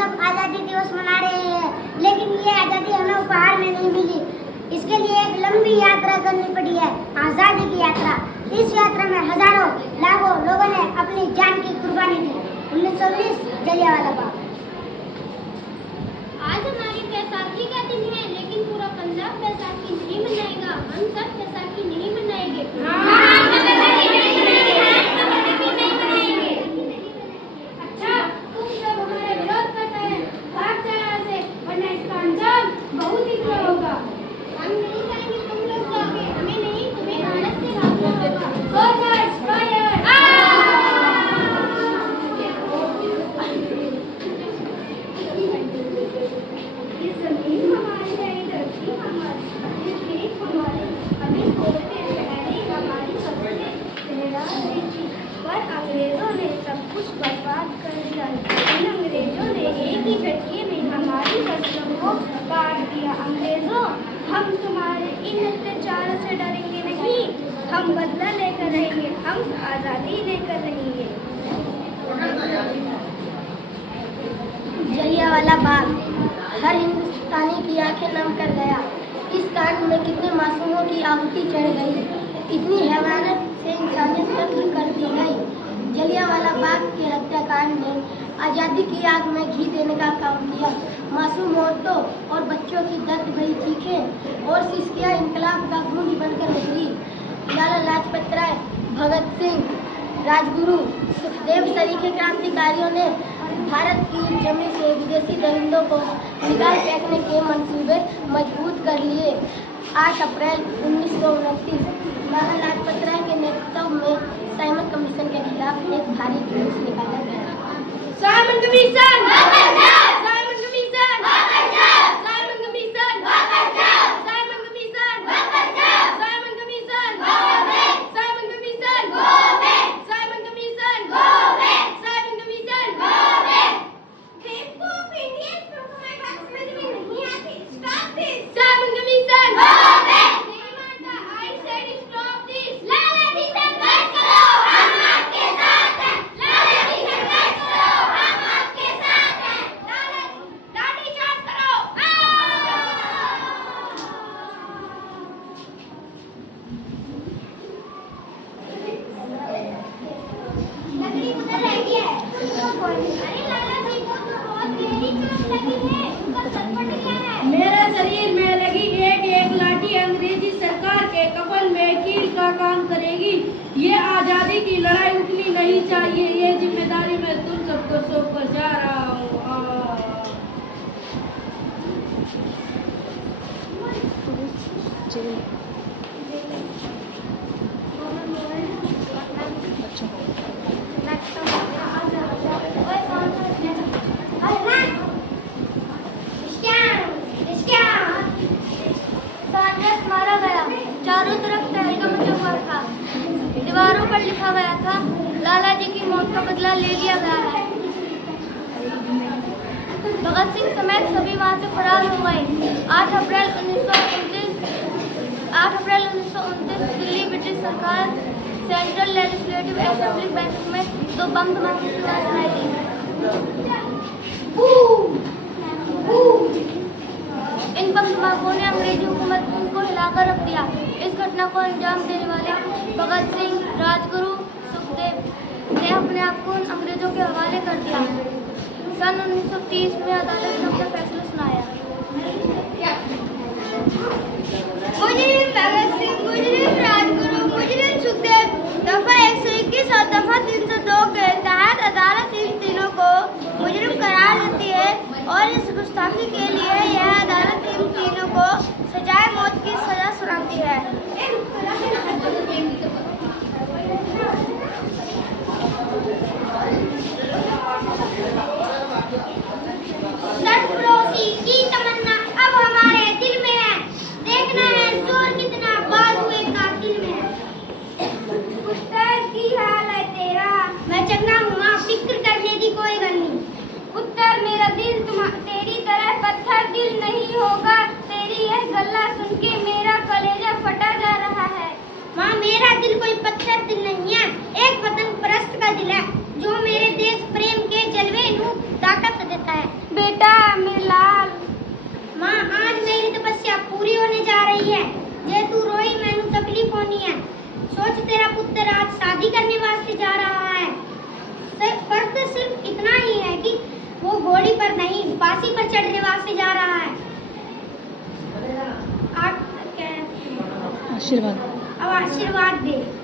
सब आज़ादी दिवस मना रहे हैं, लेकिन ये आज़ादी हमें उपहार में नहीं मिली। इसके लिए एक लंबी यात्रा करनी पड़ी है, आज़ादी की यात्रा। इस यात्रा में हजारों लाखों लोगों ने अपनी जान की कुर्बानी दी। 1919 जलियांवाला बाग। आज हमारी बैसाखी का दिन है, लेकिन पूरा पंजाब बैसाखी नहीं मनाएगा। हम सब बैसाखी नहीं मनाएंगे। अच्छा, तुम सब हमारा विरोध करते हैं, भाग जाओ यहाँ से, वरना इसका अंजाम बहुत ही बुरा होगा। हम नहीं करेंगे, तुम लोग जाओगे, हमें नहीं, तुम्हें भारत से भागना होगा। Soldiers, fire! ये ज़मीन हमारी है, धरती हमारी, ये खेत हमारे, अभी बोलते शहरी हमारी सबसे पहला रही थी, पर अंग्रेजों ने सब कुछ बर्बाद कर दिया। इन अंग्रेजों ने एक ही झटके में हमारी फसलों को काट दिया। अंग्रेजों, हम तुम्हारे इन अत्याचारों से डरेंगे नहीं, हम बदला लेकर रहेंगे, हम आज़ादी लेकर रहेंगे। जलियांवाला बाग हर हिंदुस्तानी की आंखें नम कर गया। इस कांड में कितने मासूमों की आहुति चढ़ गई, इतनी हैवानियत से इंसानियत कत्ल कर दी गई। जलियांवाला बाग के हत्याकांड ने आज़ादी की आग में घी देने का काम किया। मासूम औरतों और बच्चों की दर्द भरी चीखें और सिसकियां इंकलाब का गूंज बनकर निकली। लाला लाजपत राय, भगत सिंह, राजगुरु, सुखदेव सरीखे क्रांतिकारियों ने भारत की जमीन से विदेशी दरिंदों को निकाल फेंकने के मंसूबे मजबूत कर लिए। 8 अप्रैल 1929 लाला लाजपत राय के नेतृत्व में साइमन कमीशन के खिलाफ एक भारी जुलूस निकाला गया। Simon commission! Simon commission! Simon commission! Simon commission! Simon commission! Simon commission! Simon commission! Simon commission! बेवकूफ इंडियंस को हमारी बात समझ में नहीं आती। Stop this! Simon commission! नहीं मानता। I said stop this. लाला जी संघर्ष करो, हम आपके साथ हैं। लाला जी संघर्ष करो, हम आपके साथ हैं। लाठी चार्ज करो। लकड़ी उधर रह गई है। अरे लाला जी को तो बहुत गहरी चोट लगी है, उनका सर फट गया है। मेरे शरीर में लगी एक एक लाठी अंग्रेजी सरकार के कफन में कील का काम करेगी। ये आजादी की लड़ाई रुकनी नहीं चाहिए। ये जिम्मेदारी मैं तुम सबको सौंप कर जा रहा हूँ। सारनाथ मारा गया। चारों तरफ तहलका मचा हुआ था। दीवारों पर लिखा गया था, लाला जी की मौत का बदला ले लिया गया है। भगत सिंह समेत सभी वहां से फरार हो गए। 8 अप्रैल 1929 दिल्ली ब्रिटिश सरकार सेंट्रल लेजिस्लेटिव असेंबली बैठक में 2 बम धमाके की आवाज सुनाई दी। इन बम धमाकों ने अंग्रेजी हुकूमत को हिलाकर रख दिया। इस घटना को अंजाम देने वाले भगत सिंह, राजगुरु, सुखदेव ने अपने आप को अंग्रेजों के हवाले कर दिया। सन 1930 में अदालत ने अपना फैसला सुनाया। मुजरिम भगत सिंह, मुजरिम राजगुरु, मुजरिम सुखदेव, दफा 121 और दफा 302 के तहत अदालत इन तीनों को मुजरिम करार देती है और इस गुस्ताखी के लिए यह अदालत इन तीनों को सजाए मौत की सजा सुनाती है। सरफरोशी की तमन्ना अब हमारे दिल में है। देखना है जोर कितना बाजुए कातिल में है। उत्तर की हाल है तेरा, मैं चंगा हूँ माँ, फिक्र करने की कोई गल नहीं। उत्तर मेरा दिल तेरी तरह पत्थर दिल नहीं होगा। तेरी यह गल्ला सुन के मेरा कलेजा फटा जा रहा है। माँ मेरा दिल कोई पत्थर दिल नहीं है, एक वतन परस्त का दिल है जो मेरे देश प्रेम के जलवे नू ताकत देता है। मेरे लाल। माँ आज मेरी तपस्या पूरी होने जा रही है। जे तू रोई मैनू तकलीफ होनी है। सोच तेरा पुत्र आज शादी करने वास्ते जा रहा है। फर्क तो सिर्फ इतना ही है कि वो घोड़ी पर नहीं फांसी पर चढ़ने वास्ते जा रहा है। आशीर्वाद अब आशीर्वाद दे।